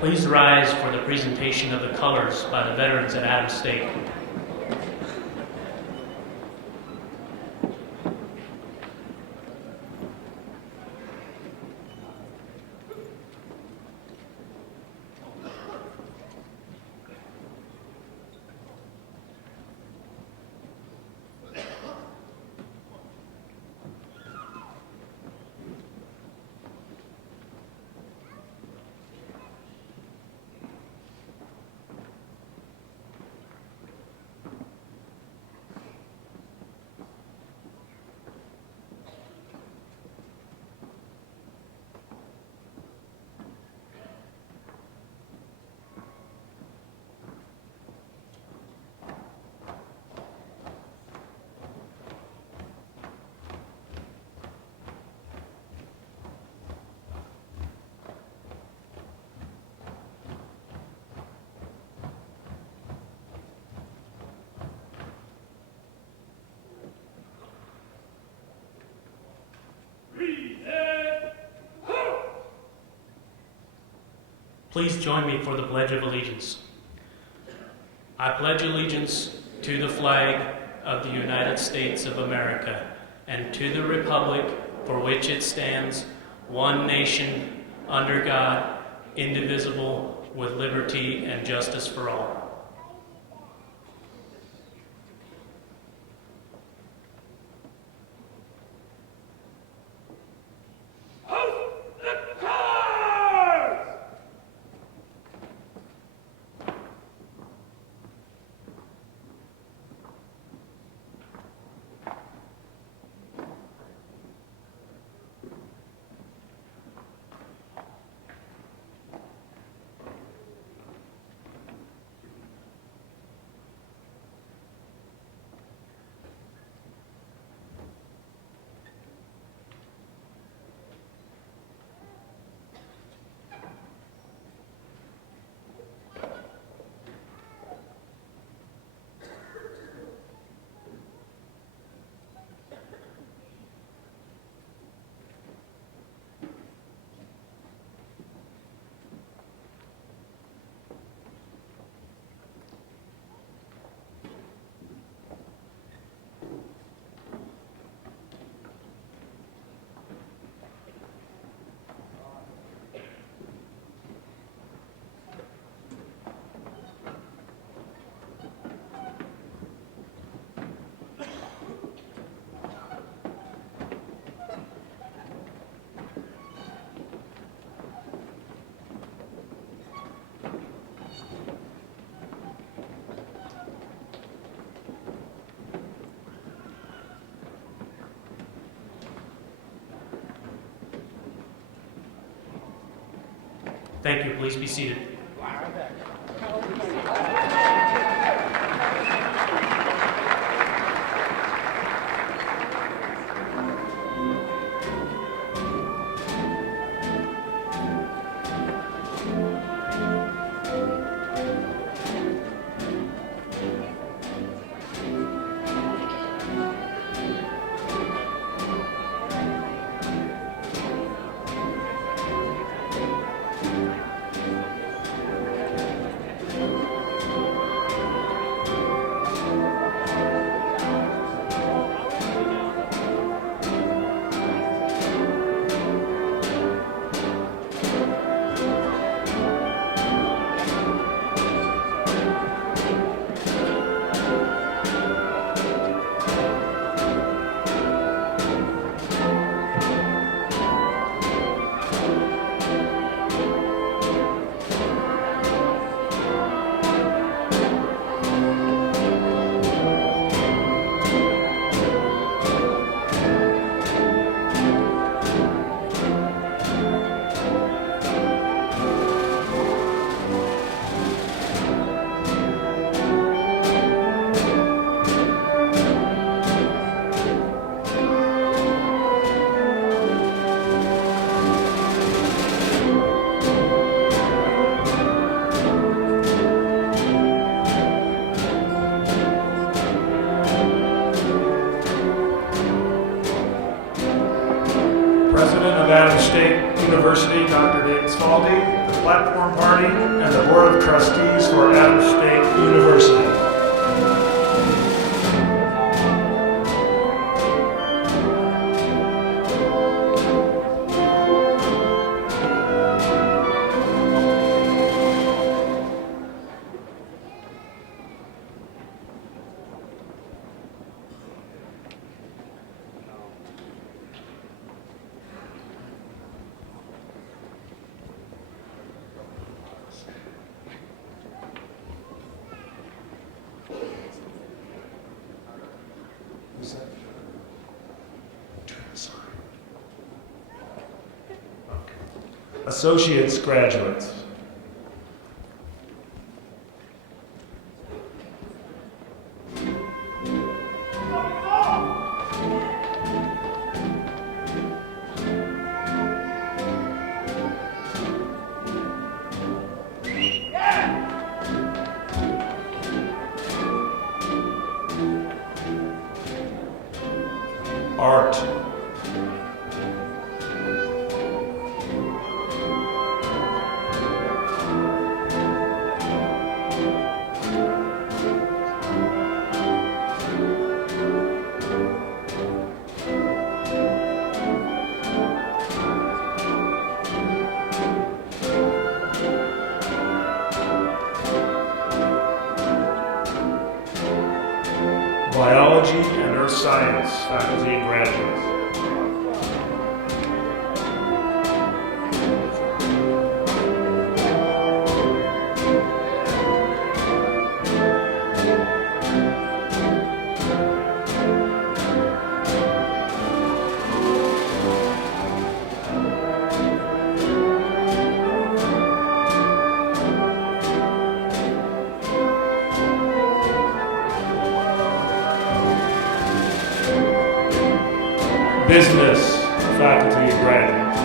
Please rise for the presentation of the colors by the veterans at Adams State. Please join me for the Pledge of Allegiance. I pledge allegiance to the flag of the United States of America and to the republic for which it stands, one nation, under God, indivisible, with liberty and justice for all. Thank you. Please be seated. University, Dr. Svaldi, the Platform Party, and the Board of Trustees for Adams State University. Associates graduates. Art. Biology and Earth Science faculty and graduates. Business faculty and graduates.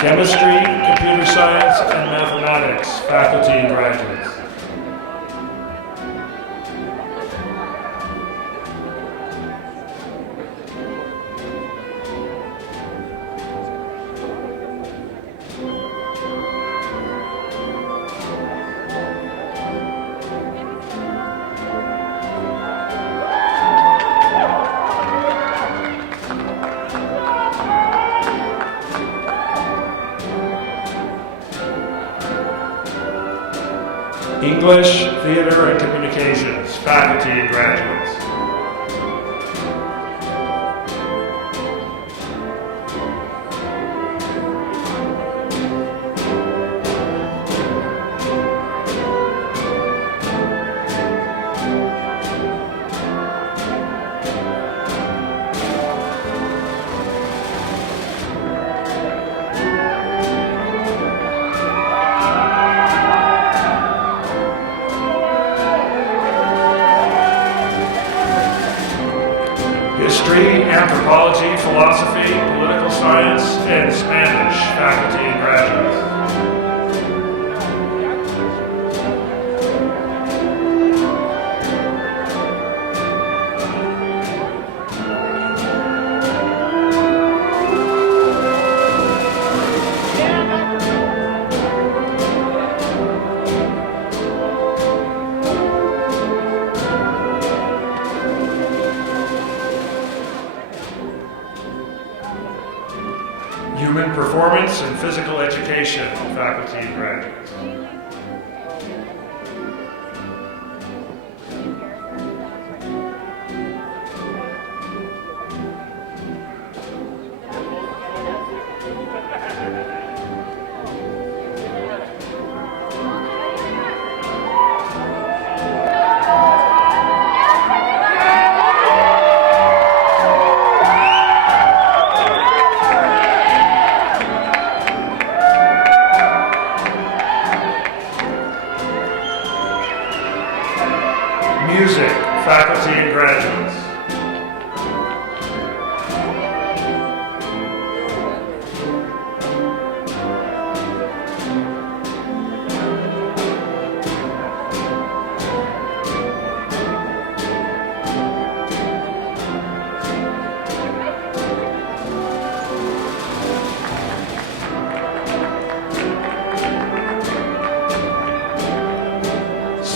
Chemistry, computer science, and mathematics faculty and graduates. English, Theater, and Communications, faculty and graduates. History, Anthropology, Philosophy, Political Science, and Spanish faculty and graduates. Human Performance and Physical Education faculty and graduates.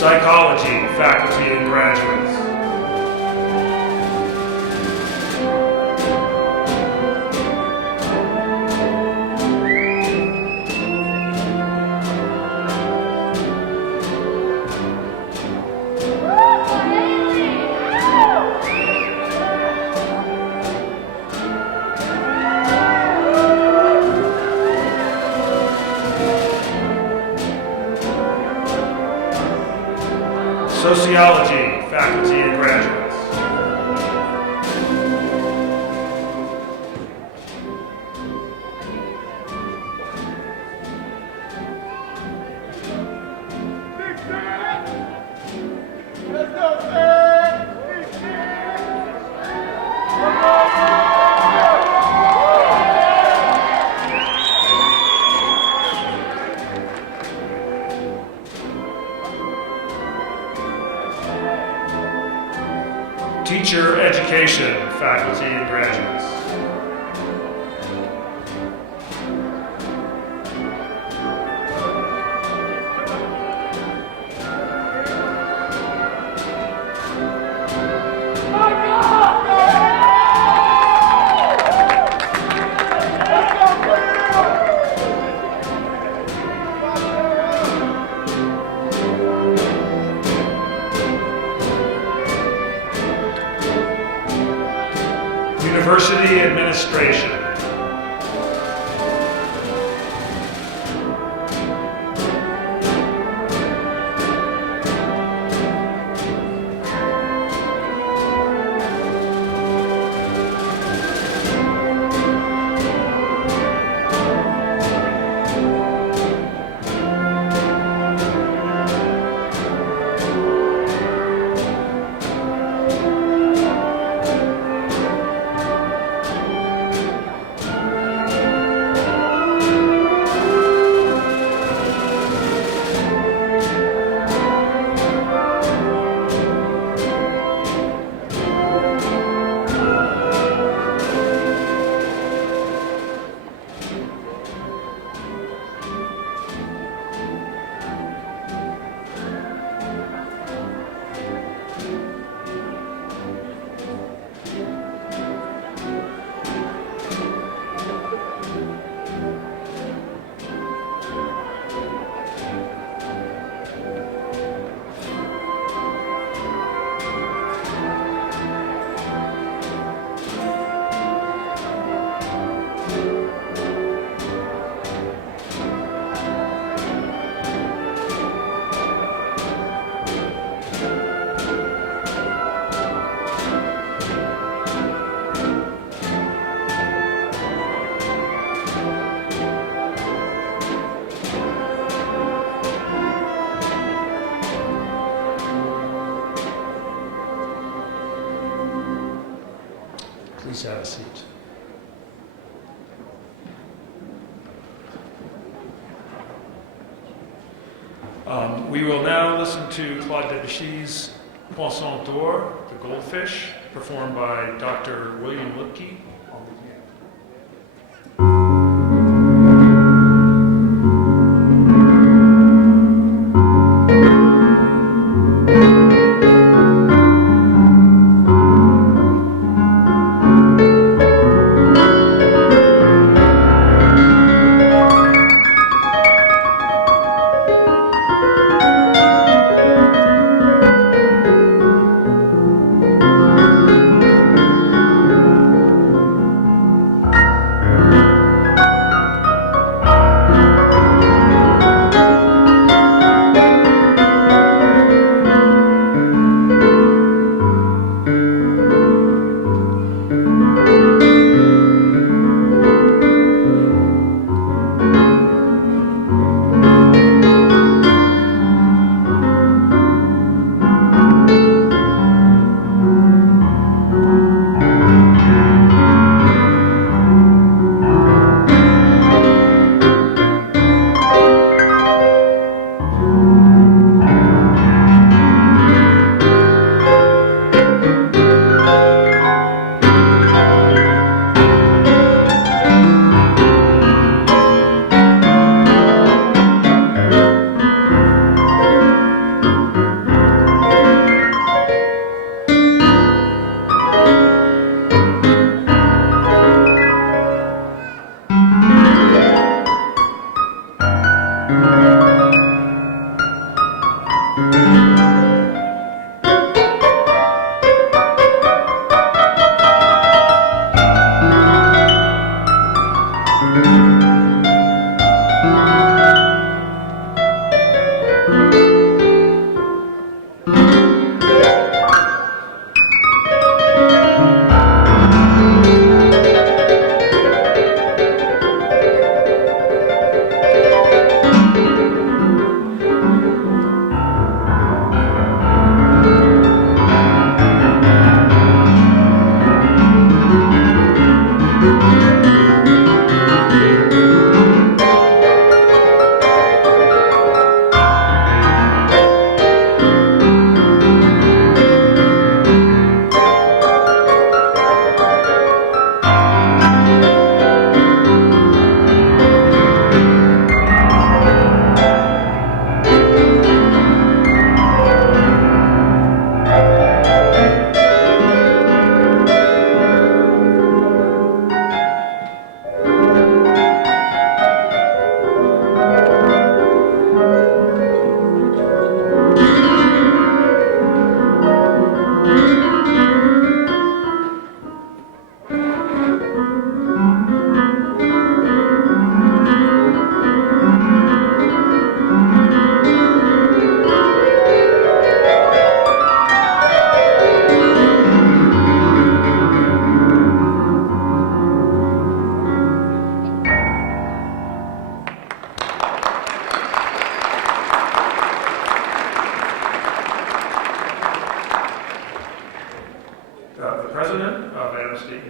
Psychology, faculty and graduates. Sociology, faculty and graduates. Teacher education, faculty and graduates. University administration. Please have a seat. We will now listen to Claude Debussy's Poisson d'Or, The Goldfish, performed by Dr. William Lipke.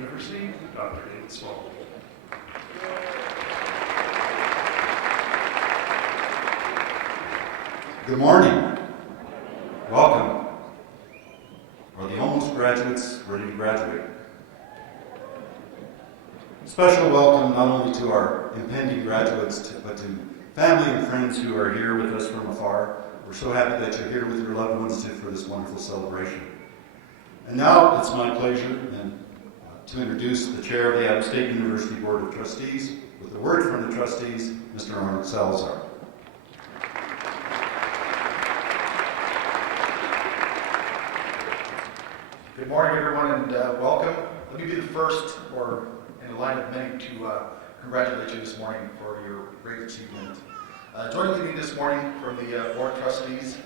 University, Dr. Svaldi. Good morning. Welcome. Are the almost graduates ready to graduate? Special welcome not only to our impending graduates, but to family and friends who are here with us from afar. We're so happy that you're here with your loved ones for this wonderful celebration. And now it's my pleasure to introduce the chair of the Adams State University Board of Trustees. With a word from the trustees, Mr. Arnold Salazar. Good morning, everyone, and welcome. Let me be the first, or in a line of many, to congratulate you this morning for your great achievement. Joining with me this morning from the Board of Trustees,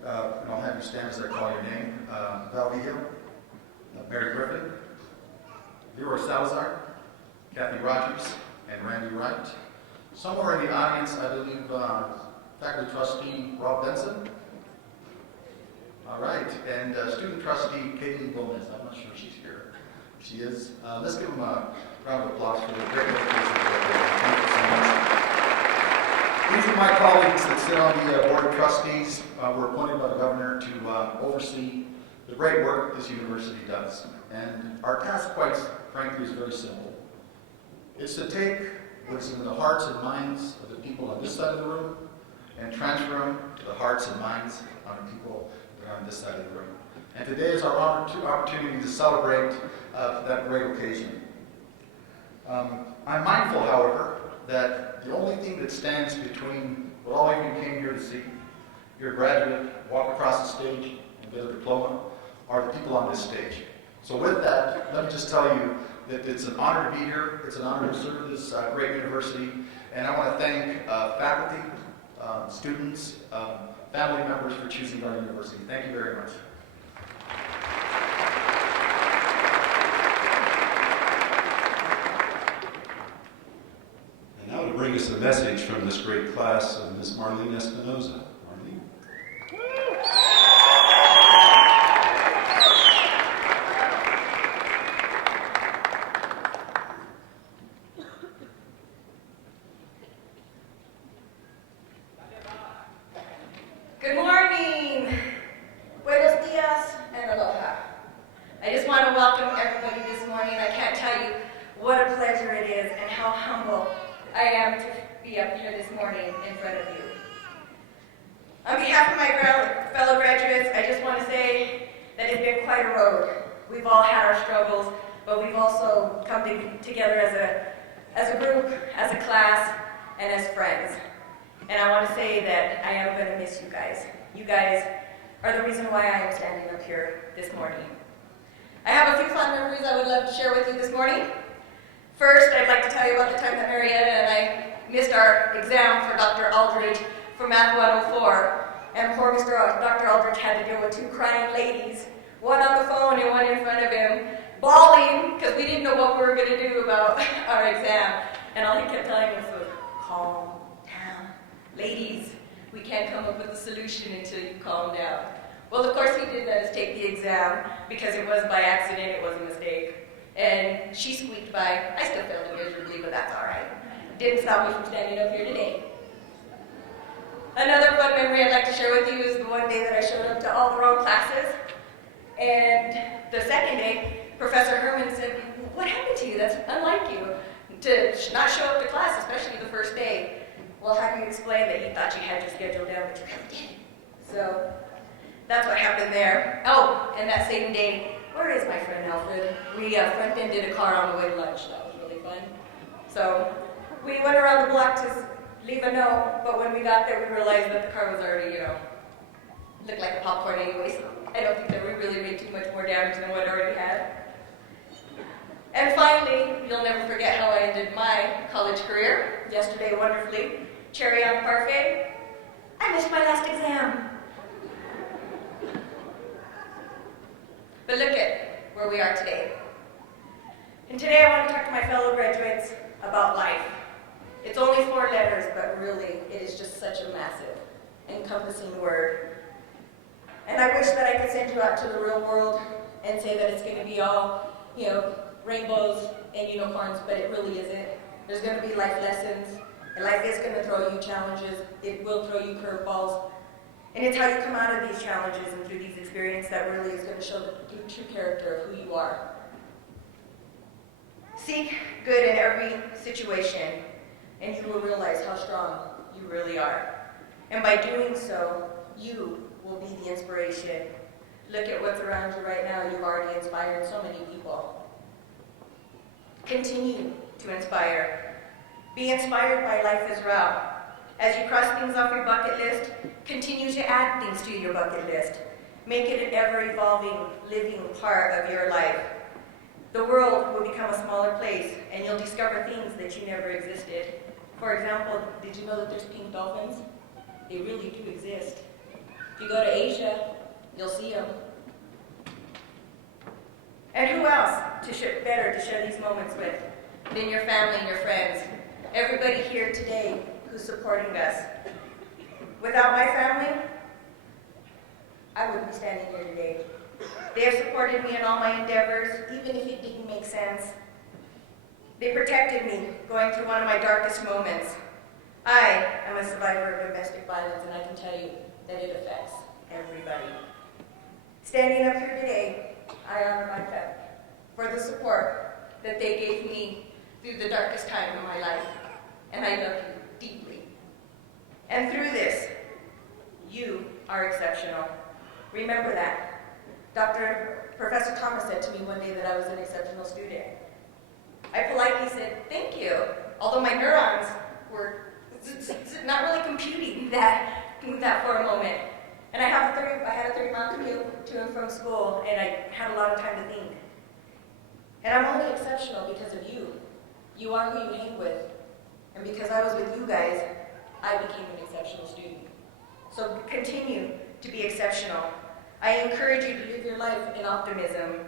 and I'll have you stand as I call your name, Vals, Mary Griffin, Leroy Salazar, Kathy Rogers, and Randy Wright. Somewhere in the audience, I believe, faculty trustee Rob Benson. All right, and student trustee Katie Gomez. I'm not sure if she's here. She is. Let's give them a round of applause for the great education. Thank you so much. These are my colleagues that sit on the Board of Trustees. We're appointed by the governor to oversee the great work this university does. And our task, quite frankly, is very simple. It's to take what's in the hearts and minds of the people on this side of the room and transfer them to the hearts and minds of the people on this side of the room. And today is our opportunity to celebrate that great occasion. I'm mindful, however, that the only thing that stands between what all of you came here to see, your graduate, walk across the stage and get a diploma, are the people on this stage. So with that, let me just tell you that it's an honor to be here. It's an honor to serve this great university. And I want to thank faculty, students, family members for choosing our university. Thank you very much. And now to bring us a message from this great class of Ms. Marlene Espinoza. Marlene? Good morning. Buenos dias and aloha. I just want to welcome everybody this morning. I can't tell you what a pleasure it is and how humble I am to be up here this morning in front of you. On behalf of my fellow graduates, I just want to say that it's been quite a road. We've all had our struggles, but we've also come together as a group, as a class, and as friends. And I want to say that I am going to miss you guys. You guys are the reason why I am standing up here this morning. I have a few fun memories I would love to share with you this morning. First, I'd like to tell you about the time that Marietta and I missed our exam for Dr. Aldridge for Math 104. And poor Dr. Aldridge had to deal with two crying ladies, one on the phone and one in front of him, bawling because we didn't know what we were going to do about our exam. And all he kept telling us was, calm down. Ladies, we can't come up with a solution until you calm down. Well, of course he did let us take the exam because it was by accident, it was a mistake. And she squeaked by. I still failed it miserably, but that's all right. Didn't stop me from standing up here today. Another fun memory I'd like to share with you is the one day that I showed up to all the wrong classes. And the second day, Professor Herman said, what happened to you? That's unlike you to not show up to class, especially the first day. Well, how do you explain that you thought you had your schedule down, but you really didn't? So that's what happened there. Oh, and that same day, where is my friend Alfred? We front-ended a car on the way to lunch. That was really fun. So we went around the block to leave a note, but when we got there, we realized that the car was already, looked like a popcorn anyway, so I don't think that we really made too much more damage than what it already had. And finally, you'll never forget how I ended my college career. Yesterday, wonderfully, cherry on the parfait, I missed my last exam. But look at where we are today. And today I want to talk to my fellow graduates about life. It's only 4 letters, but really, it is just such a massive, encompassing word. And I wish that I could send you out to the real world and say that it's going to be all, rainbows and unicorns, but it really isn't. There's going to be life lessons, and life is going to throw you challenges. It will throw you curveballs. And it's how you come out of these challenges and through these experiences that really is going to show the true character of who you are. Seek good in every situation, and you will realize how strong you really are. And by doing so, you will be the inspiration. Look at what's around you right now. You've already inspired so many people. Continue to inspire. Be inspired by life as well. As you cross things off your bucket list, continue to add things to your bucket list. Make it an ever-evolving, living part of your life. The world will become a smaller place, and you'll discover things that you never existed. For example, did you know that there's pink dolphins? They really do exist. If you go to Asia, you'll see them. And who else better to share these moments with than your family and your friends? Everybody here today who's supporting us. Without my family, I wouldn't be standing here today. They have supported me in all my endeavors, even if it didn't make sense. They protected me going through one of my darkest moments. I am a survivor of domestic violence, and I can tell you that it affects everybody. Standing up here today, I honor my family for the support that they gave me through the darkest time of my life, and I love you deeply. And through this, you are exceptional. Remember that. Professor Thomas said to me one day that I was an exceptional student. I politely said, thank you, although my neurons were not really computing that for a moment. And I had a 30-mile commute to and from school, and I had a lot of time to think. And I'm only exceptional because of you. You are who you hang with. And because I was with you guys, I became an exceptional student. So continue to be exceptional. I encourage you to live your life in optimism.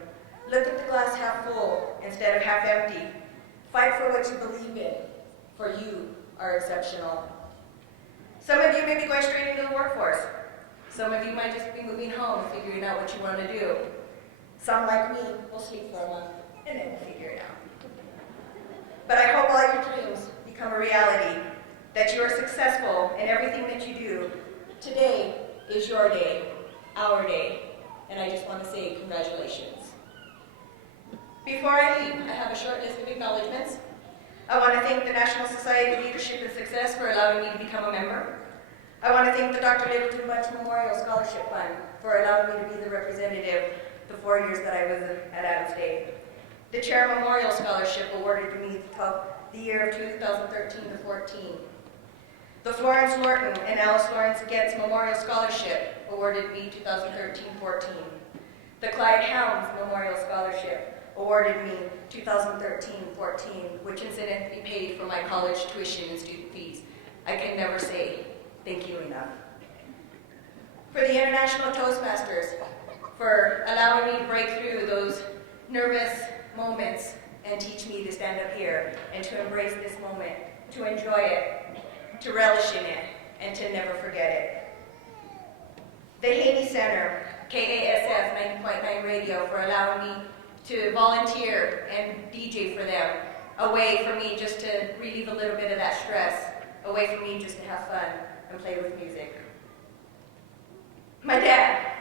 Look at the glass half full instead of half empty. Fight for what you believe in, for you are exceptional. Some of you may be going straight into the workforce. Some of you might just be moving home and figuring out what you want to do. Some, like me, will sleep for a month and then we'll figure it out. But I hope all your dreams become a reality, that you are successful in everything that you do. Today is your day, our day, and I just want to say congratulations. Before I leave, I have a short list of acknowledgements. I want to thank the National Society of Leadership and Success for allowing me to become a member. I want to thank the Dr. Littleton Bunch Memorial Scholarship Fund for allowing me to be the representative the 4 years that I was at Adams State. The Chair Memorial Scholarship awarded to me the year of 2013 to 14. The Florence Norton and Alice Lawrence Getz Memorial Scholarship awarded me 2013-14. The Clyde Helms Memorial Scholarship awarded me 2013-14, which incidentally paid for my college tuition and student fees. I can never say thank you enough. For the International Toastmasters, for allowing me to break through those nervous moments and teach me to stand up here and to embrace this moment, to enjoy it, to relish in it, and to never forget it. The Haney Center, KASF 90.9 Radio, for allowing me to volunteer and DJ for them, a way for me just to relieve a little bit of that stress, a way for me just to have fun and play with music. My dad,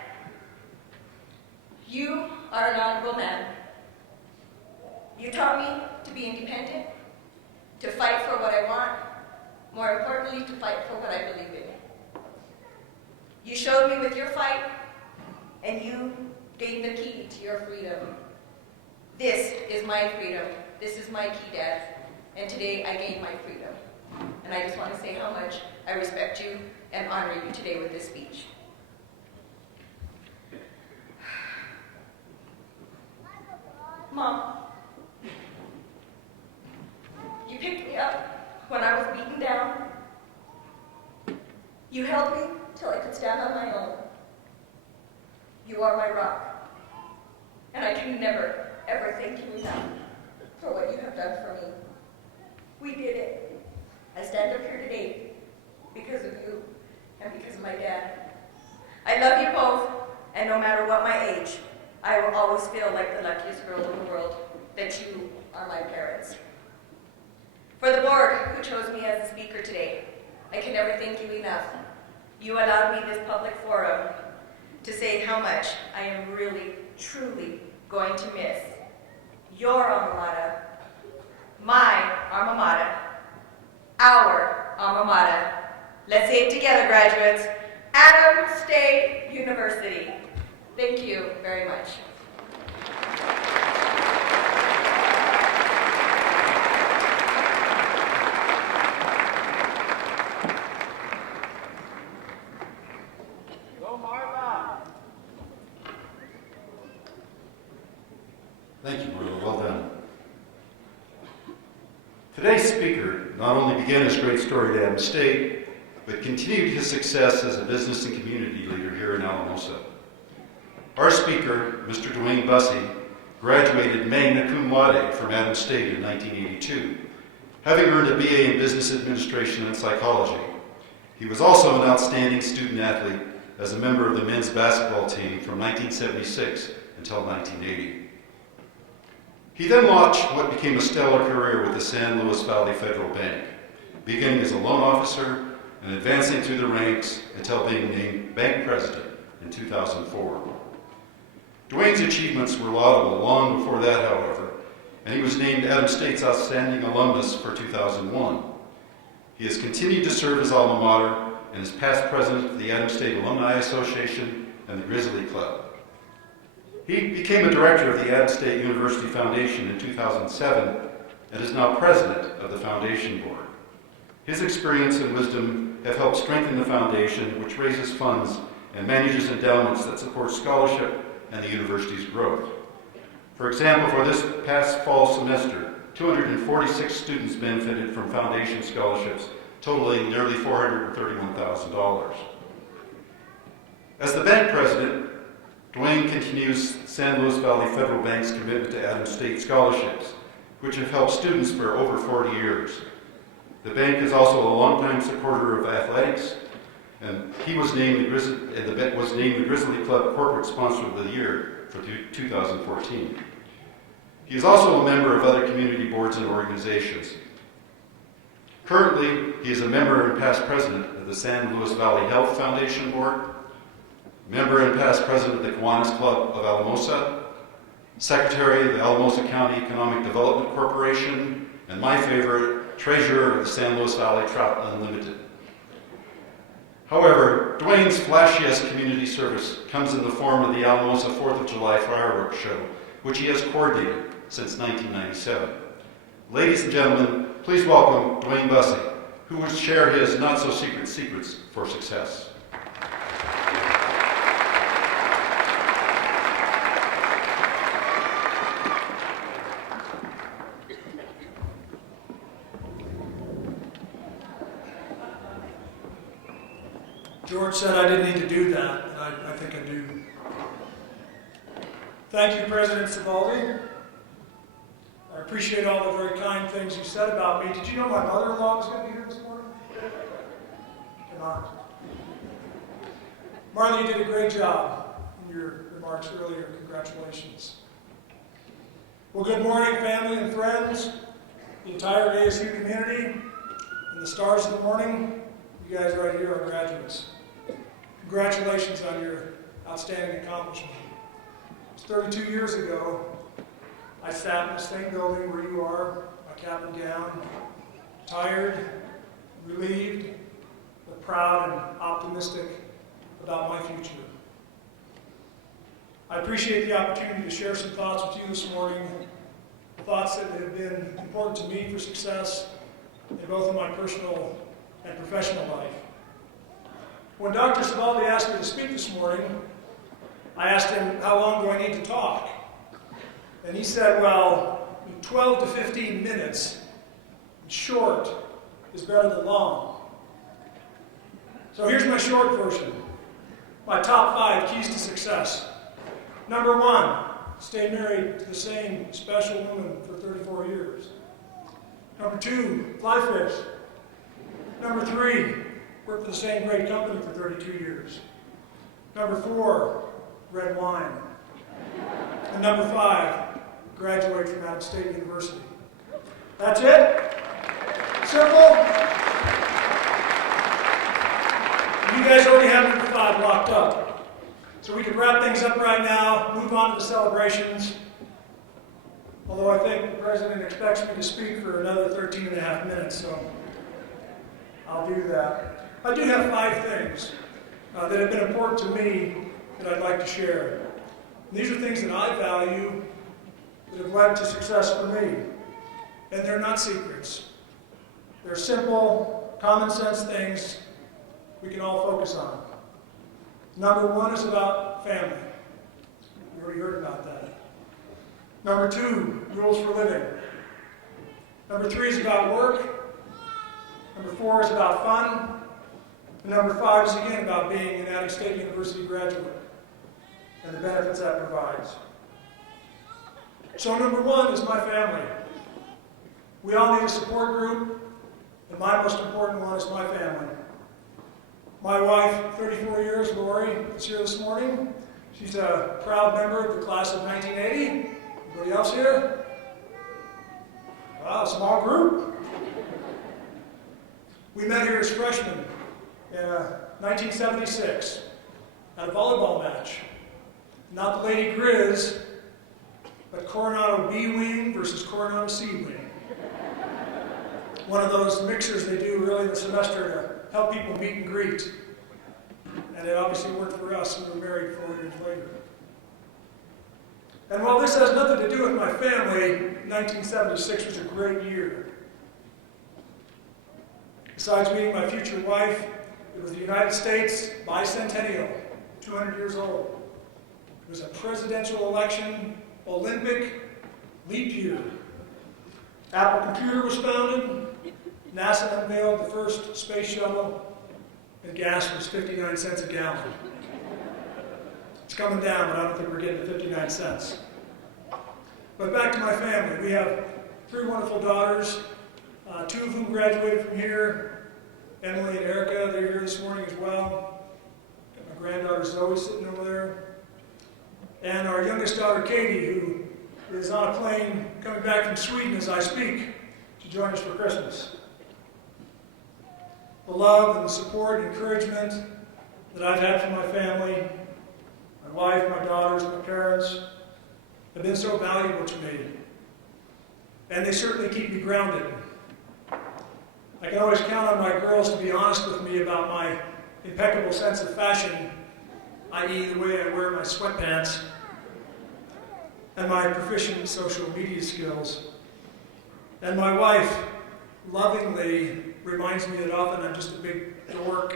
you are an honorable man. You taught me to be independent, to fight for what I want, more importantly, to fight for what I believe in. You showed me with your fight, and you gained the key to your freedom. This is my freedom. This is my key, Dad. And today I gained my freedom. And I just want to say how much I respect you and honor you today with this speech. Mom, you picked me up when I was beaten down. You held me till I could stand on my own. You are my rock. And I can never, ever thank you enough for what you have done for me. We did it. I stand up here today because of you and because of my dad. I love you both, and no matter what my age, I will always feel like the luckiest girl in the world. are my parents. For the board who chose me as the speaker today, I can never thank you enough. You allowed me this public forum to say how much I am really, truly going to miss your alma mater, my alma mater, our alma mater. Let's say it together, graduates. Adams State University. Thank you very much. Thank you, Marla. Well done. Today's speaker not only began his great story at Adams State, but continued his success as a business and community leader here in Alamosa. Our speaker, Mr. Duane Bussey, graduated magna cum laude from Adams State in 1982, having earned a BA in Business Administration and Psychology. He was also an outstanding student athlete as a member of the men's basketball team from 1976 until 1980. He then launched what became a stellar career with the San Luis Valley Federal Bank, beginning as a loan officer and advancing through the ranks until being named bank president in 2004. Duane's achievements were laudable long before that, however, and he was named Adams State's Outstanding Alumnus for 2001. He has continued to serve his alma mater and is past president of the Adams State Alumni Association and the Grizzly Club. He became a director of the Adams State University Foundation in 2007 and is now president of the foundation board. His experience and wisdom have helped strengthen the foundation, which raises funds and manages endowments that support scholarship and the university's growth. For example, for this past fall semester, 246 students benefited from foundation scholarships, totaling nearly $431,000. As the bank president, Duane continues San Luis Valley Federal Bank's commitment to Adams State scholarships, which have helped students for over 40 years. The bank is also a longtime supporter of athletics, and he was named the Grizzly Club Corporate Sponsor of the Year for 2014. He is also a member of other community boards and organizations. Currently, he is a member and past president of the San Luis Valley Health Foundation Board, member and past president of the Kiwanis Club of Alamosa, secretary of the Alamosa County Economic Development Corporation, and my favorite, treasurer of the San Luis Valley Trout Unlimited. However, Duane's flashiest community service comes in the form of the Alamosa 4th of July fireworks show, which he has coordinated since 1997. Ladies and gentlemen, please welcome Duane Bussey, who will share his not-so-secret secrets for success. George said I didn't need to do that, and I think I do. Thank you, President Svaldi. I appreciate all the very kind things you said about me. Did you know my mother-in-law was going to be here this morning? Cannot. Marlene, you did a great job in your remarks earlier. Congratulations. Well, good morning, family and friends, the entire ASU community, and the stars of the morning. You guys right here are graduates. Congratulations on your outstanding accomplishment. It was 32 years ago. I sat in the same building where you are, my cap and gown, tired, relieved, but proud and optimistic about my future. I appreciate the opportunity to share some thoughts with you this morning, thoughts that have been important to me for success in both of my personal and professional life. When Dr. Svaldi asked me to speak this morning, I asked him, how long do I need to talk? And he said, well, 12 to 15 minutes. Short is better than long. So here's my short version. My top 5 keys to success. Number 1, stay married to the same special woman for 34 years. Number 2, fly fish. Number 3, work for the same great company for 32 years. Number 4, red wine. And number 5, graduate from Adams State University. That's it? Simple? You guys already have number 5 locked up. So we can wrap things up right now, move on to the celebrations. Although I think the President expects me to speak for another 13 and a half minutes, so I'll do that. I do have 5 things that have been important to me that I'd like to share. And these are things that I value that have led to success for me. And they're not secrets. They're simple, common sense things we can all focus on. Number 1 is about family. You already heard about that. Number 2, rules for living. Number 3 is about work. Number 4 is about fun. And number 5 is again about being an Adams State University graduate and the benefits that provides. So number 1 is my family. We all need a support group, and my most important one is my family. My wife, 34 years, Lori, is here this morning. She's a proud member of the class of 1980. Anybody else here? Wow, small group. We met here as freshmen in 1976 at a volleyball match. Not the Lady Grizz, but Coronado B Wing versus Coronado C Wing. One of those mixers they do early in the semester to help people meet and greet. And it obviously worked for us, and we were married 4 years later. And while this has nothing to do with my family, 1976 was a great year. Besides meeting my future wife, it was the United States bicentennial, 200 years old. It was a presidential election, Olympic, leap year. Apple Computer was founded, NASA unveiled the first space shuttle, and gas was 59 cents a gallon. It's coming down, but I don't think we're getting to 59 cents. But back to my family. We have 3 wonderful daughters, 2 of whom graduated from here. Emily and Erica, they're here this morning as well. Got my granddaughter Zoe sitting over there. And our youngest daughter Katie, who is on a plane coming back from Sweden as I speak to join us for Christmas. The love and the support and encouragement that I've had from my family, my wife, my daughters, my parents, have been so valuable to me. And they certainly keep me grounded. I can always count on my girls to be honest with me about my impeccable sense of fashion, i.e. the way I wear my sweatpants, and my proficient social media skills. And my wife lovingly reminds me that often I'm just a big dork,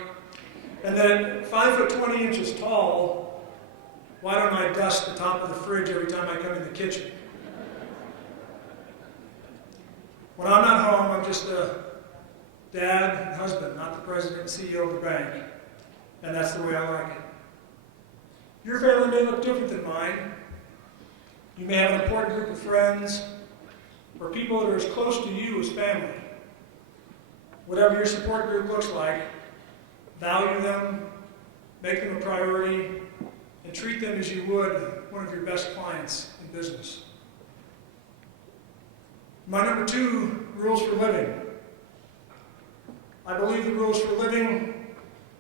and that at 5 foot 20 inches tall, why don't I dust the top of the fridge every time I come in the kitchen? When I'm not home, I'm just a dad and husband, not the president and CEO of the bank. And that's the way I like it. Your family may look different than mine. You may have an important group of friends or people that are as close to you as family. Whatever your support group looks like, value them, make them a priority, and treat them as you would one of your best clients in business. My number 2, rules for living. I believe the rules for living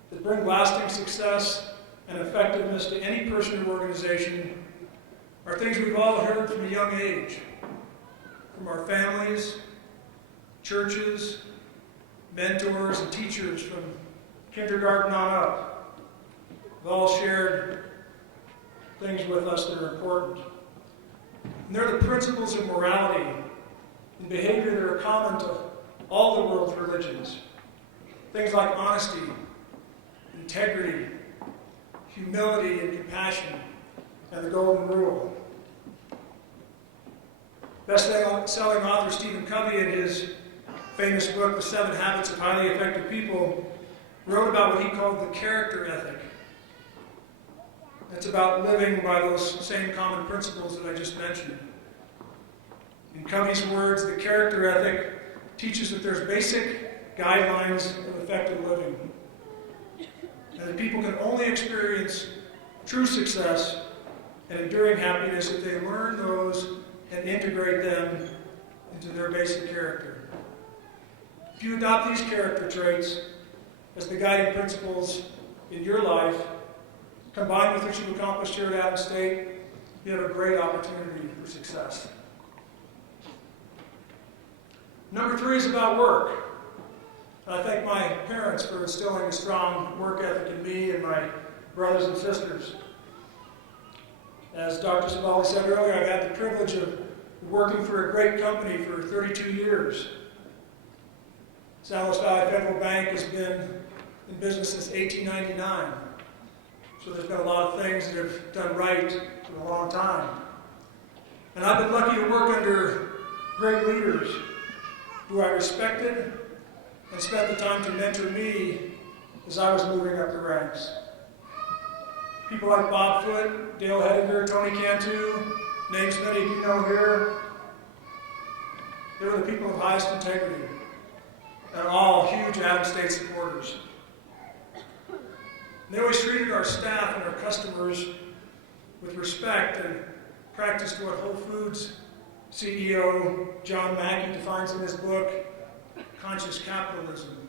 that bring lasting success and effectiveness to any person or organization are things we've all heard from a young age, from our families, churches, mentors, and teachers from kindergarten on up. They've all shared things with us that are important. And they're the principles of morality and behavior that are common to all the world's religions. Things like honesty, integrity, humility, and compassion, and the golden rule. Best-selling author Stephen Covey, in his famous book, The 7 Habits of Highly Effective People, wrote about what he called the character ethic. It's about living by those same common principles that I just mentioned. In Covey's words, the character ethic teaches that there's basic guidelines of effective living, and that people can only experience true success and enduring happiness if they learn those and integrate them into their basic character. If you adopt these character traits as the guiding principles in your life, combined with what you've accomplished here at Adams State, you have a great opportunity for success. Number 3 is about work. I thank my parents for instilling a strong work ethic in me and my brothers and sisters. As Dr. Svaldi said earlier, I've had the privilege of working for a great company for 32 years. San Luis Valley Federal Bank has been in business since 1899. So there's been a lot of things that have done right for a long time. And I've been lucky to work under great leaders who I respected and spent the time to mentor me as I was moving up the ranks. People like Bob Foote, Dale Hedinger, Tony Cantu, names many of you know here. They were the people of highest integrity, and all huge Adams State supporters. They always treated our staff and our customers with respect and practiced what Whole Foods CEO John Mackey defines in his book, Conscious Capitalism.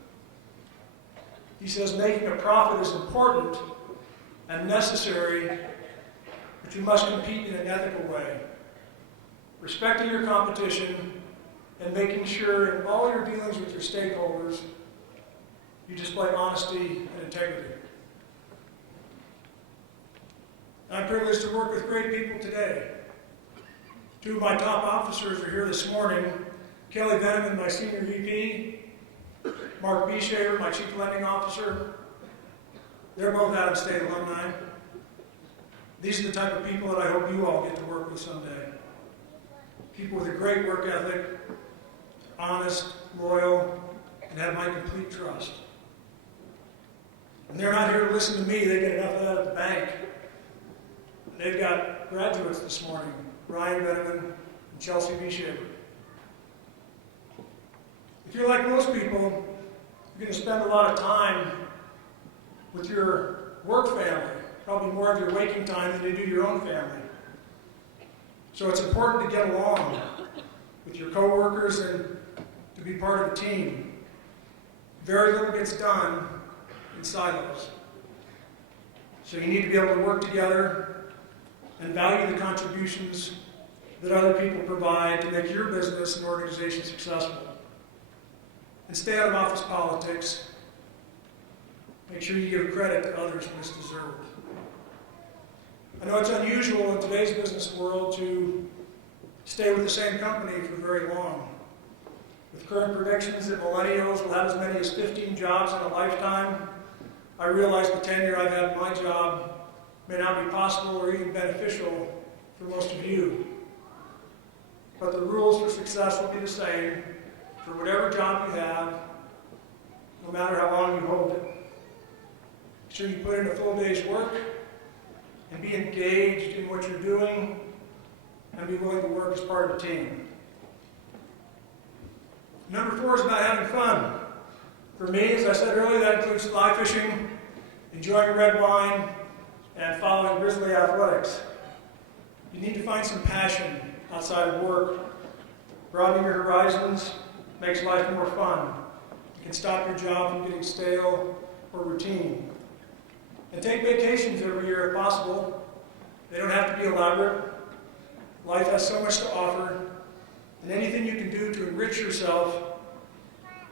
He says making a profit is important and necessary, but you must compete in an ethical way, respecting your competition and making sure in all your dealings with your stakeholders you display honesty and integrity. I'm privileged to work with great people today. 2 of my top officers are here this morning. Kelly Veneman, my senior VP, Mark Bieshaver, my chief lending officer. They're both Adams State alumni. These are the type of people that I hope you all get to work with someday. People with a great work ethic, honest, loyal, and have my complete trust. And they're not here to listen to me. They get enough of that at the bank. They've got graduates this morning, Ryan Veneman and Chelsea Bieshaver. If you're like most people, you're going to spend a lot of time with your work family, probably more of your waking time than you do your own family. So it's important to get along with your coworkers and to be part of a team. Very little gets done in silos. So you need to be able to work together and value the contributions that other people provide to make your business and organization successful. And stay out of office politics. Make sure you give credit to others when it's deserved. I know it's unusual in today's business world to stay with the same company for very long. With current predictions that millennials will have as many as 15 jobs in a lifetime, I realize the tenure I've had in my job may not be possible or even beneficial for most of you. But the rules for success will be the same for whatever job you have, no matter how long you hold it. Make sure you put in a full day's work and be engaged in what you're doing and be willing to work as part of a team. Number 4 is about having fun. For me, as I said earlier, that includes fly fishing, enjoying red wine, and following Grizzly athletics. You need to find some passion outside of work. Broadening your horizons makes life more fun. You can stop your job from getting stale or routine. And take vacations every year if possible. They don't have to be elaborate. Life has so much to offer, and anything you can do to enrich yourself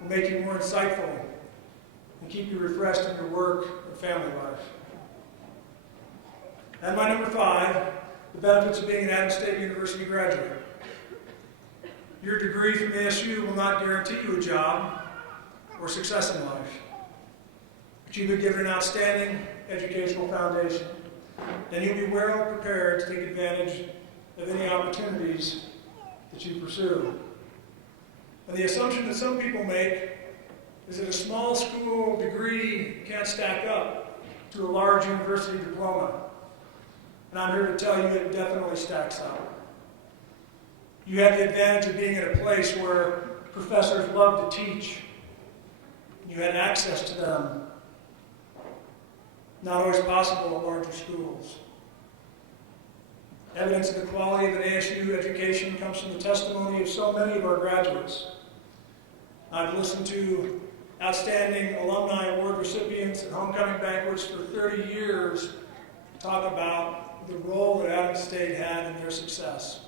will make you more insightful and keep you refreshed in your work and family life. And my number 5, the benefits of being an Adams State University graduate. Your degree from ASU will not guarantee you a job or success in life, but you've been given an outstanding educational foundation, and you'll be well prepared to take advantage of any opportunities that you pursue. And the assumption that some people make is that a small school degree can't stack up to a large university diploma. And I'm here to tell you it definitely stacks up. You have the advantage of being in a place where professors love to teach. You had access to them. Not always possible at larger schools. Evidence of the quality of an ASU education comes from the testimony of so many of our graduates. I've listened to outstanding alumni award recipients and homecoming banquets for 30 years talk about the role that Adams State had in their success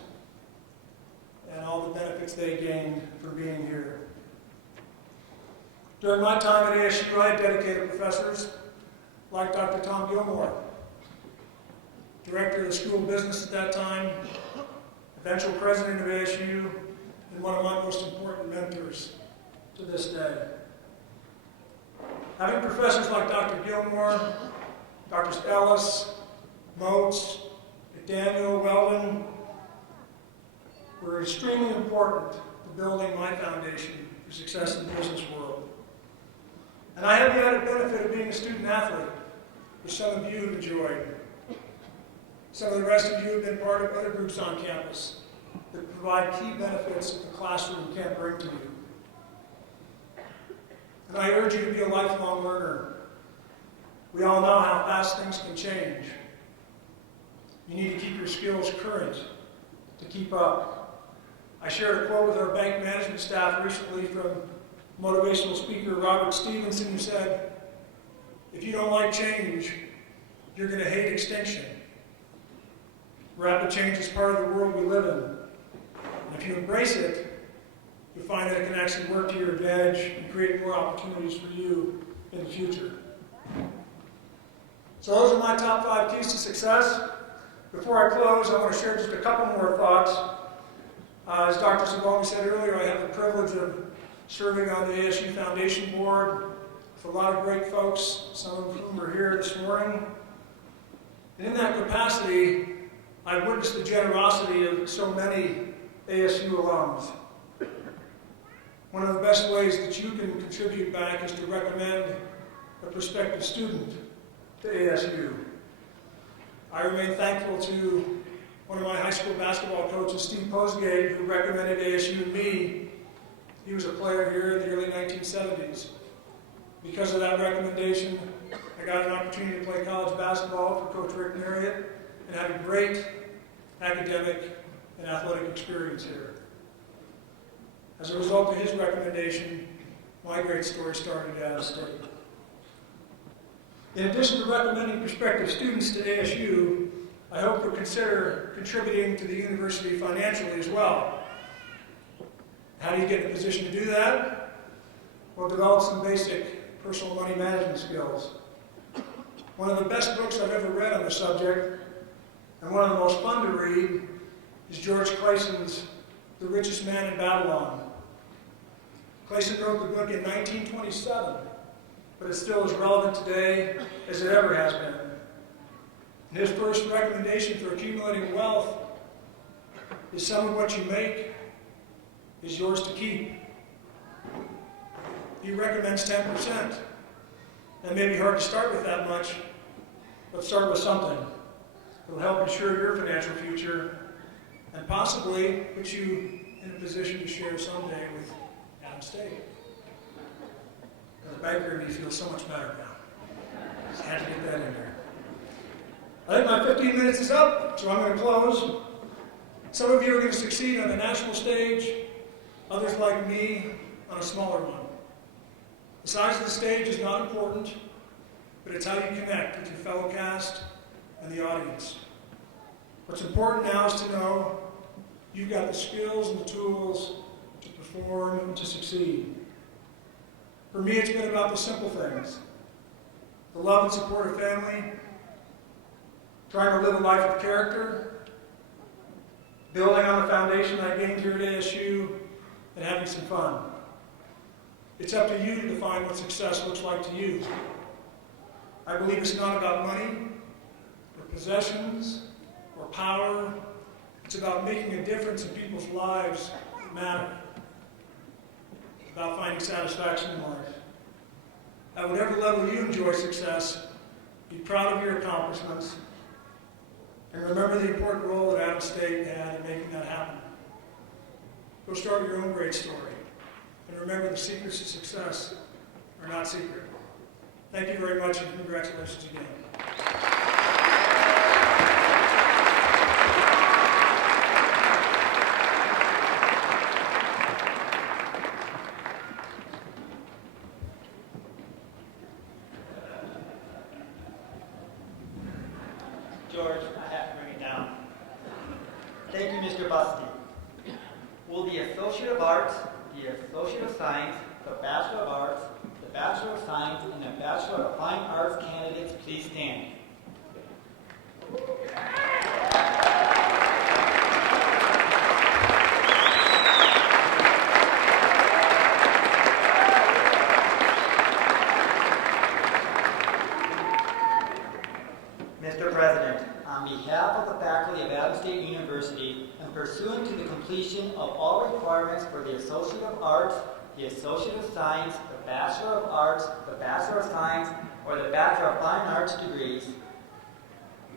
and all the benefits they gained from being here. During my time at ASU, I had dedicated professors like Dr. Tom Gilmore, director of the School of Business at that time, eventual president of ASU, and one of my most important mentors to this day. Having professors like Dr. Gilmore, Drs. Ellis, Moats, McDaniel, Weldon were extremely important to building my foundation for success in the business world. And I had the added benefit of being a student athlete, which some of you have enjoyed. Some of the rest of you have been part of other groups on campus that provide key benefits that the classroom can't bring to you. And I urge you to be a lifelong learner. We all know how fast things can change. You need to keep your skills current to keep up. I shared a quote with our bank management staff recently from motivational speaker Robert Stevenson, who said, "If you don't like change, you're going to hate extinction. Rapid change is part of the world we live in. And if you embrace it, you'll find that it can actually work to your advantage and create more opportunities for you in the future." So those are my top 5 keys to success. Before I close, I want to share just a couple more thoughts. As Dr. Svaldi said earlier, I have the privilege of serving on the ASU Foundation Board with a lot of great folks, some of whom are here this morning. And in that capacity, I've witnessed the generosity of so many ASU alums. One of the best ways that you can contribute back is to recommend a prospective student to ASU. I remain thankful to one of my high school basketball coaches, Steve Posgate, who recommended ASU to me. He was a player here in the early 1970s. Because of that recommendation, I got an opportunity to play college basketball for Coach Rick Marriott and had a great academic and athletic experience here. As a result of his recommendation, my great story started at Adams State. In addition to recommending prospective students to ASU, I hope you'll consider contributing to the university financially as well. How do you get in a position to do that? Well, develop some basic personal money management skills. One of the best books I've ever read on the subject, and one of the most fun to read, is George Clayson's The Richest Man in Babylon. Clayson wrote the book in 1927, but it's still as relevant today as it ever has been. And his first recommendation for accumulating wealth is some of what you make is yours to keep. He recommends 10%. That may be hard to start with that much, but start with something. It'll help ensure your financial future and possibly put you in a position to share someday with Adams State. The banker in me feels so much better now. Just had to get that in there. I think my 15 minutes is up, so I'm going to close. Some of you are going to succeed on the national stage, others like me on a smaller one. The size of the stage is not important, but it's how you connect with your fellow cast and the audience. What's important now is to know you've got the skills and the tools to perform and to succeed. For me, it's been about the simple things. The love and support of family, trying to live a life of character, building on the foundation I gained here at ASU, and having some fun. It's up to you to define what success looks like to you. I believe it's not about money, or possessions, or power. It's about making a difference in people's lives that matter. It's about finding satisfaction in life. At whatever level you enjoy success, be proud of your accomplishments, and remember the important role that Adams State had in making that happen. Go start your own great story. And remember, the secrets to success are not secret. Thank you very much, and congratulations again. George, I have to bring it down. Thank you, Mr. Bussey. Will the Associate of Arts, the Associate of Science, the Bachelor of Arts, the Bachelor of Science, and the Bachelor of Fine Arts candidates please stand? Mr. President, on behalf of the faculty of Adams State University, and pursuant to the completion of all requirements for the Associate of Arts, the Associate of Science, the Bachelor of Arts, the Bachelor of Science, or the Bachelor of Fine Arts degrees,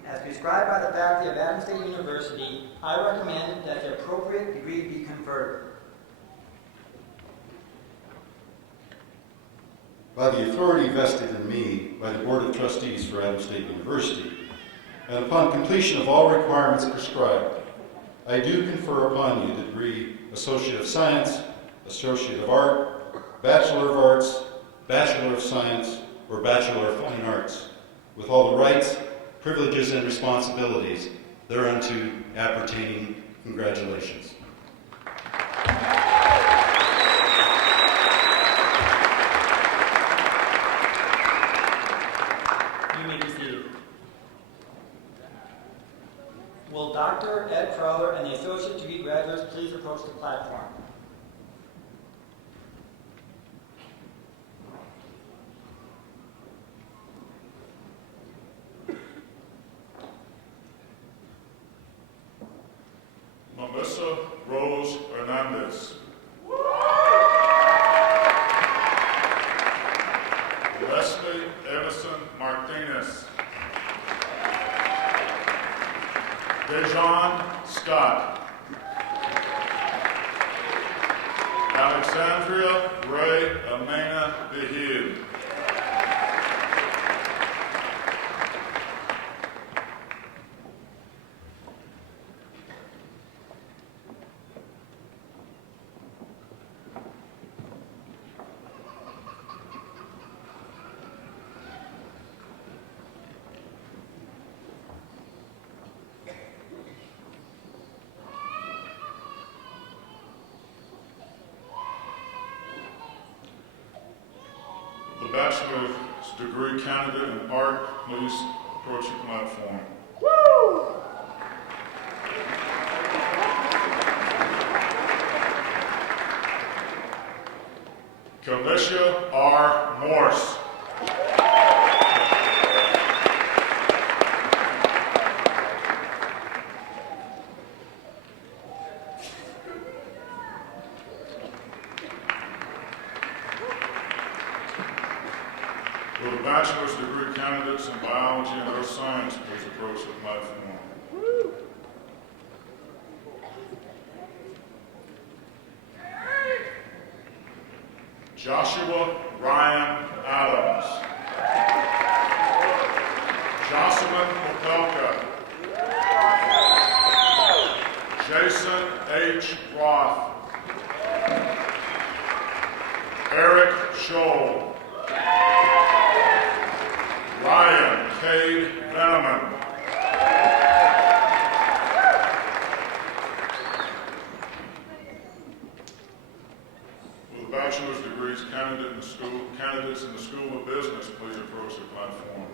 as prescribed by the faculty of Adams State University, I recommend that the appropriate degree be conferred. By the authority vested in me by the Board of Trustees for Adams State University, and upon completion of all requirements prescribed, I do confer upon you the degree Associate of Science, Associate of Art, Bachelor of Arts, Bachelor of Science, or Bachelor of Fine Arts, with all the rights, privileges, and responsibilities thereunto appertaining. Congratulations. You may be seated. Will Dr. Ed Crowther and the associate degree graduates please approach the platform? Melissa Rose Hernandez. Leslie Edison Martinez. Dejan Scott. Alexandria Ray Amena Behid. The bachelor's degree candidate in art, please approach the platform. Kalisha R. Morse. Will the bachelor's degree candidates in biology and earth science please approach the platform? Joshua Ryan Adams. Jocelyn Popelka. Jason H. Roth. Eric Scholl. Ryan Cade Veneman. Will the bachelor's degrees candidates in the School of Business please approach the platform?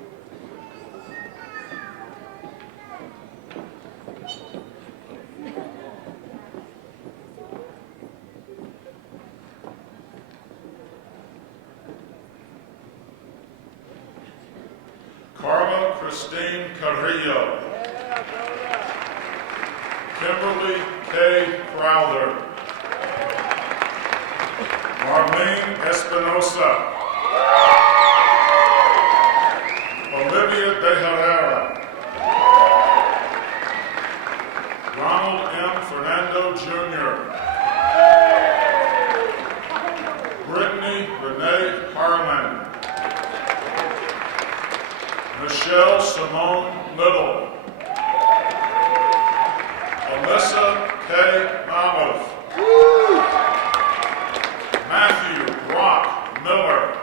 Carla Christine Carrillo. Kimberly K. Crowther. Marlene Espinoza. Olivia De Herrera. Ronald M. Fernando Jr. Brittany Renee Harlan. Michelle Simone Little. Alyssa K. Maloff. Matthew Brock Miller.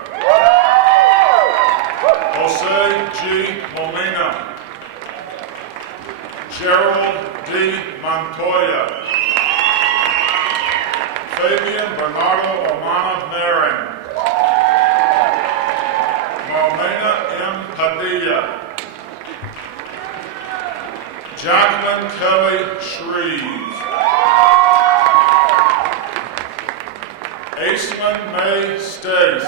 Jacqueline Kelly Shreve. Aislinn May Stace.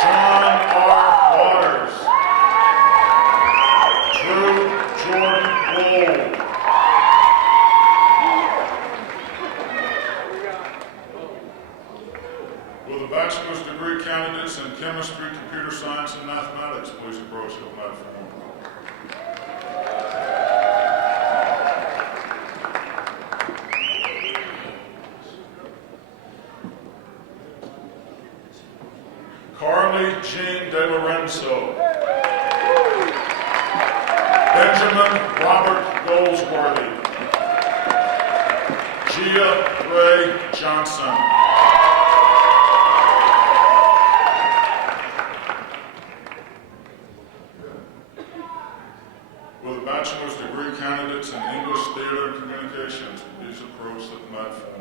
John R. Waters. Drew Jordan Wold. Will the bachelor's degree candidates in chemistry, computer science, and mathematics please approach the platform? Carly Jean De Lorenzo. Benjamin Robert Goldsworthy. Gia Ray Johnson. Will the bachelor's degree candidates in English, theater, and communications please approach the platform?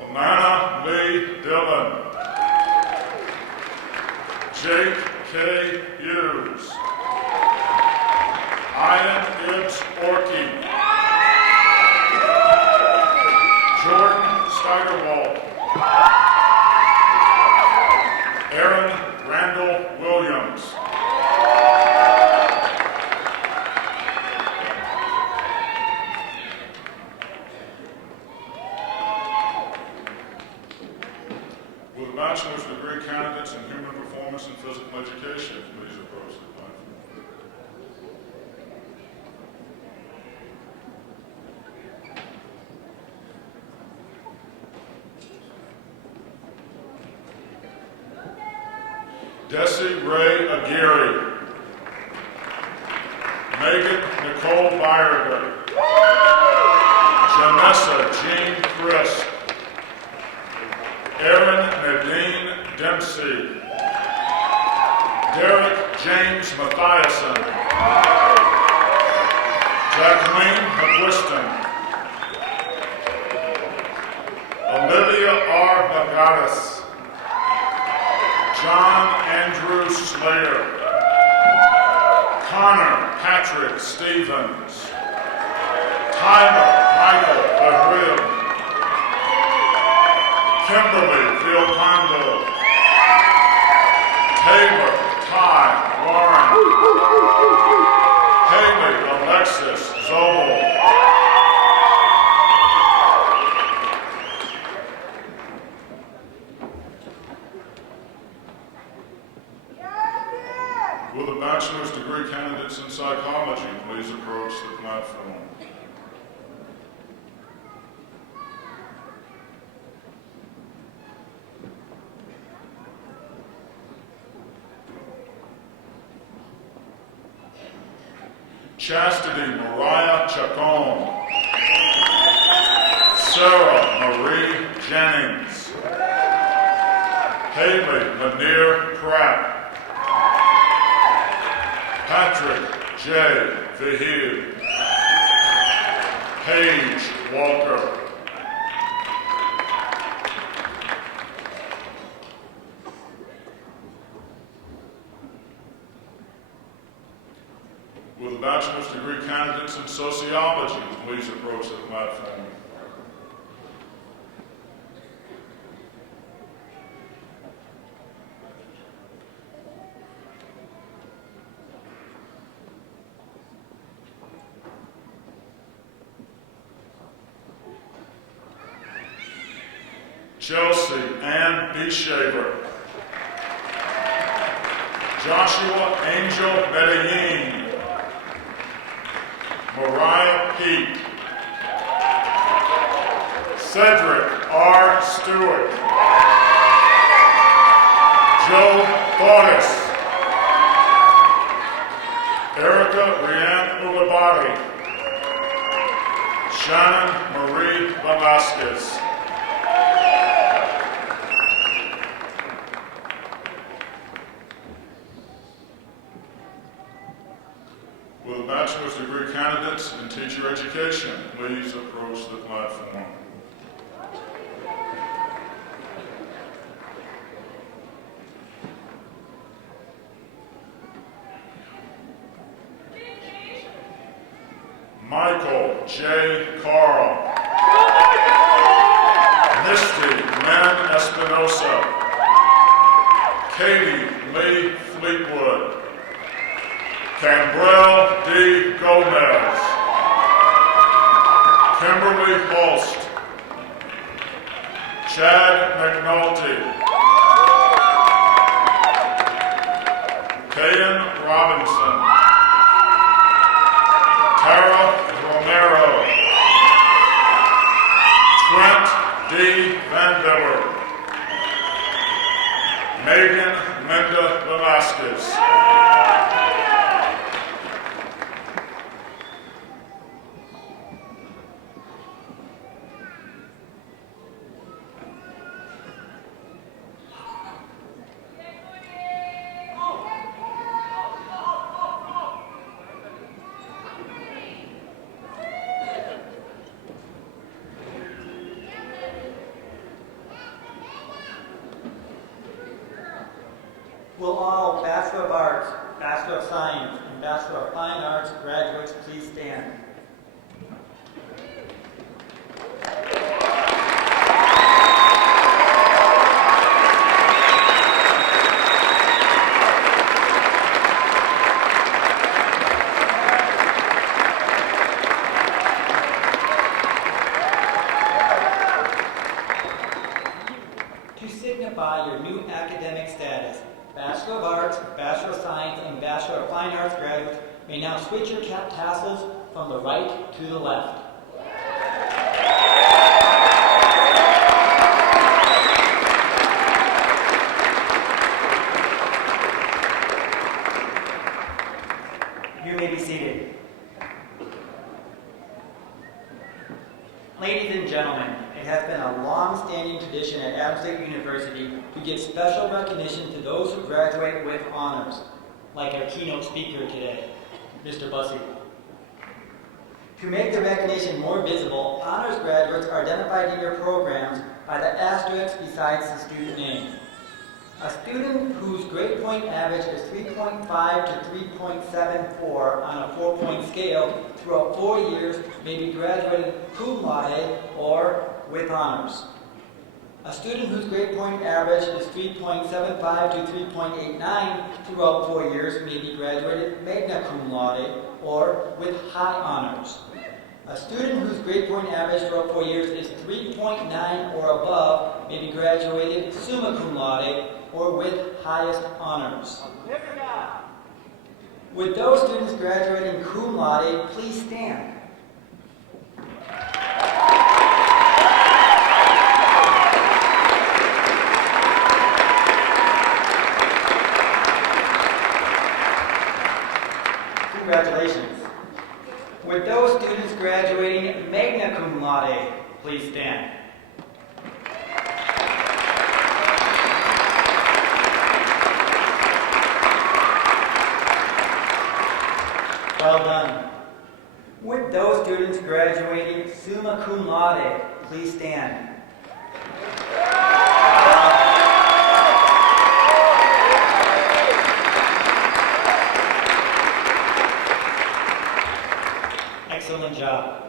Alana Lee Dillon. Jake K. Hughes. Ian Ibbs Orkey. Jordan Steigerwald. Aaron Randall Williams. Will the bachelor's degree candidates in human performance and physical education please approach the platform? Desi Ray Aguirre. Megan Nicole Byerger. Janessa Jean Christ. Erin Nadine Dempsey. Derek James Mathiasen. Jacqueline McWhiston. Olivia R. Magadas. John Andrew Slater. Connor Patrick Stevens. Tyler Michael Behril. Kimberly Vilcondo. Taylor Ty Warren. Haley Alexis Zobel. Will the bachelor's degree candidates in psychology please approach the platform? Chastity Mariah Chacon. Sarah Marie Jennings. Haley Lanier Pratt. Patrick J. Vahid. Paige Walker. Will the bachelor's degree candidates in sociology please approach the platform? Chelsea Ann Beeshaver. Joshua Angel Medellin. Mariah Peak. Cedric R. Stewart. Joe Thortis. Erica Rianne Ulabari. Shannon Marie Velasquez. Will the J. Carl. Misty Lynn Espinoza. Katie Lee Fleetwood. Cambrell D. Gomez. Kimberly Holst. Chad McNulty. Kayan Robinson. Tara Romero. Trent D. Vandeller. Megan Linda Velasquez. Will all Bachelor of Arts, Bachelor of Science, and Bachelor of Fine Arts graduates please stand? To signify your new academic status, Bachelor of Arts, Bachelor of Science, and Bachelor of Fine Arts graduates may now switch your cap tassels from the right to the left. You may be seated. Ladies and gentlemen, it has been a long-standing tradition at Adams State University to give special recognition to those who graduate with honors, like our keynote speaker today, Mr. Bussey. To make the recognition more visible, honors graduates are identified in your programs by the asterisk besides the student name. A student whose grade point average is 3.5 to 3.74 on a 4-point scale throughout 4 years may be graduated cum laude or with honors. A student whose grade point average is 3.75 to 3.89 throughout 4 years may be graduated magna cum laude or with high honors. A student whose grade point average throughout 4 years is 3.9 or above may be graduated summa cum laude or with highest honors. Would those students graduating cum laude please stand? Congratulations. Would those students graduating magna cum laude please stand? Well done. Would those students graduating summa cum laude please stand? Excellent job.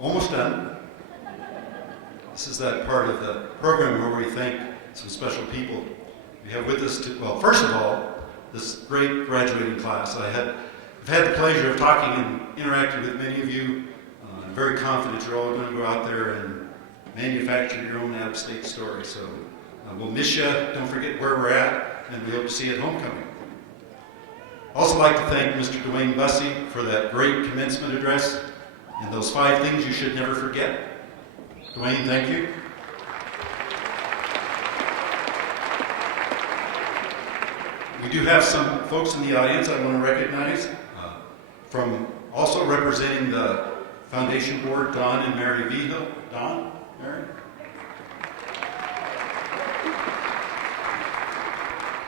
Almost done. This is that part of the program where we thank some special people we have with us. Well, first of all, this great graduating class. I've had the pleasure of talking and interacting with many of you. I'm very confident you're all going to go out there and manufacture your own out-of-state story. So we'll miss you. Don't forget where we're at, and we hope to see you at homecoming. I'd also like to thank Mr. Duane Bussey for that great commencement address and those 5 things you should never forget. Duane, thank you. We do have some folks in the audience I want to recognize. From also representing the Foundation Board, Don and Mary Vigil. Don, Mary?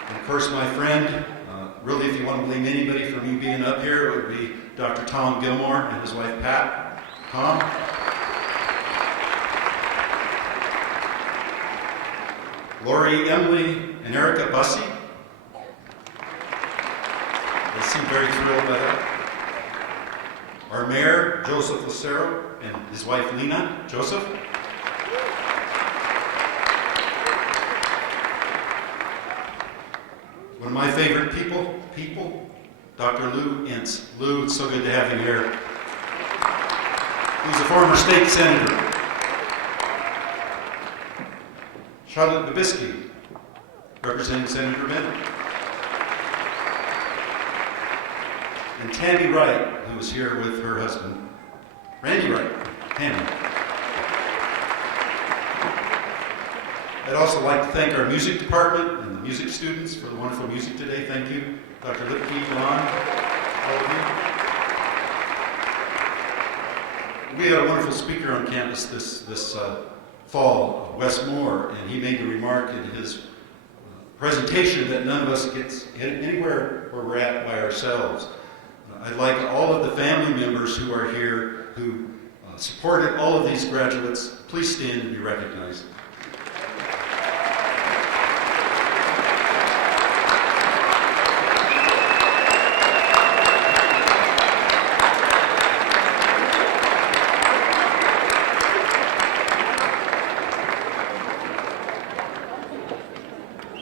And of course, my friend, really, if you want to blame anybody for me being up here, it would be Dr. Tom Gilmore and his wife, Pat. Tom? Lori, Emily, and Erica Bussey. They seem very thrilled by that. Our mayor, Joseph Lucero, and his wife, Lena. Joseph. One of my favorite people, Dr. Lou Ince. Lou, it's so good to have you here. He's a former state senator. Charlotte Dubiski, representing Senator Bennett. And Tammy Wright, who was here with her husband, Randy Wright. Tammy. I'd also like to thank our music department and the music students for the wonderful music today. Thank you, Dr. Lipke, Duane, all of you. We had a wonderful speaker on campus this fall, Wes Moore, and he made the remark in his presentation that none of us gets anywhere where we're at by ourselves. I'd like all of the family members who are here who supported all of these graduates, please stand and be recognized.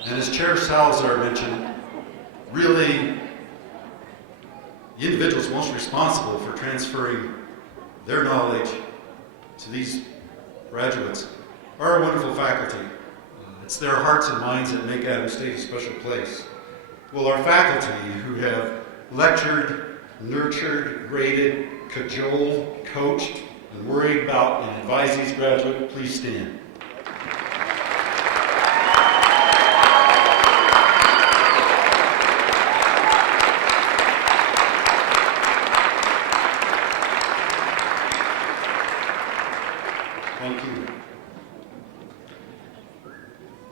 And as Chair Salazar mentioned, really, the individuals most responsible for transferring their knowledge to these graduates are our wonderful faculty. It's their hearts and minds that make Adams State a special place. Well, our faculty who have lectured, nurtured, graded, cajoled, coached, and worried about and advised these graduates, please stand. Thank you.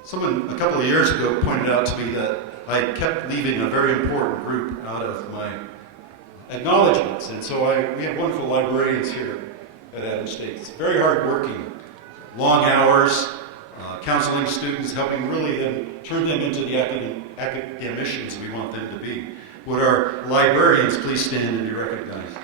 Someone a couple of years ago pointed out to me that I kept leaving a very important group out of my acknowledgements, and so we have wonderful librarians here at Adams State. It's very hard working, long hours, counseling students, helping really turn them into the academicians we want them to be. Would our librarians please stand and be recognized?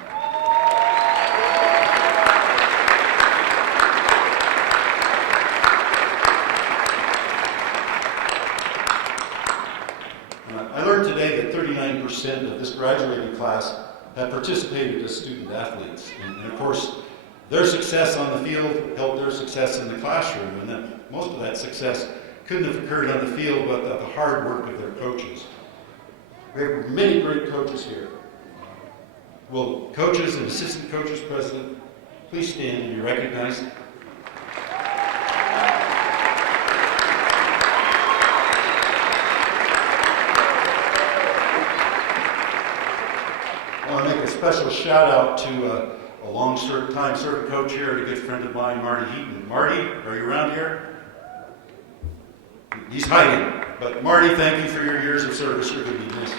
I learned today that 39% of this graduating class have participated as student athletes. And of course, their success on the field helped their success in the classroom, and that most of that success couldn't have occurred on the field but the hard work of their coaches. We have many great coaches here. Will coaches and assistant coaches president please stand and be recognized? I want to make a special shout out to a long-time serving coach here and a good friend of mine, Marty Heaton. Marty, are you around here? He's hiding. But Marty, thank you for your years of service. You're going to be missed.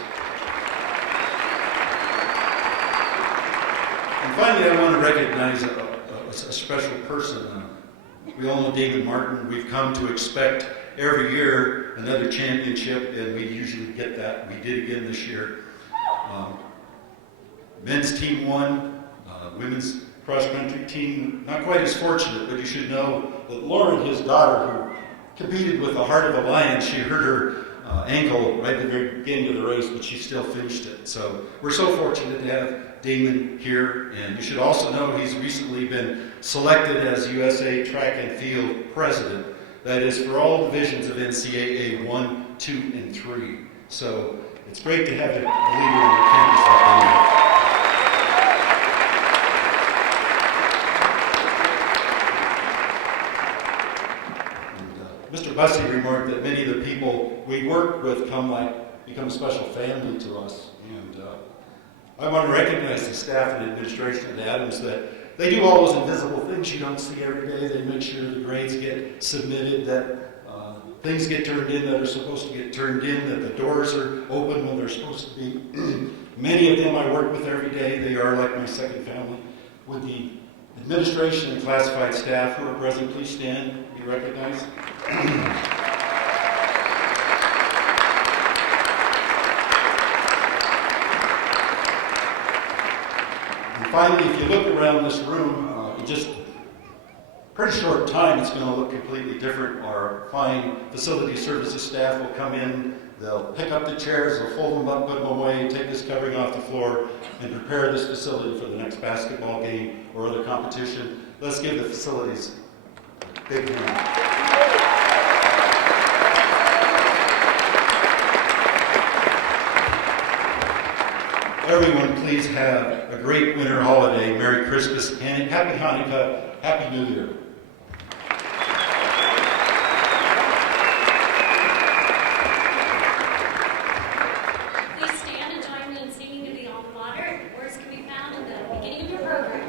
And finally, I want to recognize a special person. We all know David Martin. We've come to expect every year another championship, and we usually get that. We did again this year. Men's team won. Women's cross-country team, not quite as fortunate, but you should know that Lauren, his daughter, who competed with the Heart of a Lion, she hurt her ankle right at the very beginning of the race, but she still finished it. So we're so fortunate to have Damon here, and you should also know he's recently been selected as USA Track and Field President. That is for all divisions of NCAA 1, 2, and 3. So it's great to have a leader on the campus like Damon. Mr. Bussey remarked that many of the people we work with become a special family to us. And I want to recognize the staff and administration at Adams that they do all those invisible things you don't see every day. They make sure the grades get submitted, that things get turned in that are supposed to get turned in, that the doors are open when they're supposed to be. Many of them I work with every day. They are like my second family. With the administration and classified staff who are present, please stand, be recognized. finally, if you look around this room, in just a pretty short time, it's going to look completely different. Our fine facility services staff will come in, they'll pick up the chairs, they'll fold them up, put them away, take this covering off the floor, and prepare this facility for the next basketball game or other competition. Let's give the facilities a big hand. Everyone, please have a great winter holiday. Merry Christmas and Happy Hanukkah. Happy New Year. Please stand and join me in singing to the Alma Mater. Words can be found in the beginning of your program.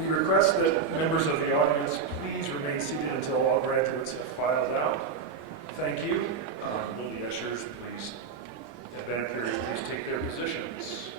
We request that members of the audience please remain seated until all graduates have filed out. Thank you. Will the ushers please, at that period, please take their positions.